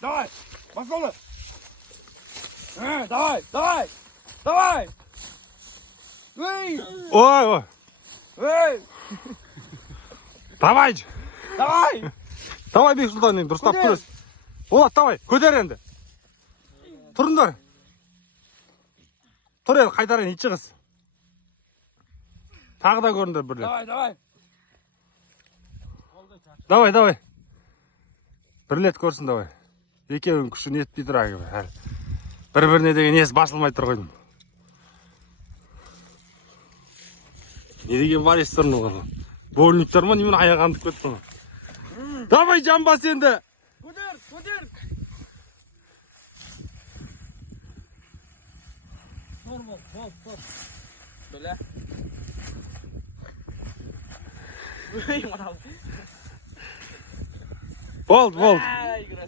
Давай. Басолы. Давай. Давай. Давай. Эй. Ой. Эй. Давай. Давай. Давай Бексұлтан енді дұрыстап көресіз. Болат, давай, көтер енді. Тұрыңдар. Тұр енді қайтарайын, ит шығыз. Тағы да көріңдер бірлеп. Давай. Давай. Бірлет көрсін, давай. Екеуің күшін етпей тұр әгі. Бір-біріне деген есі басылмай тұр қойдым. Не деген бар естірін оған. Бөлініктер ма, немен аяғандық көтті ма? Давай, жамбас енді. Көтер. Бол. Böyle. Болды.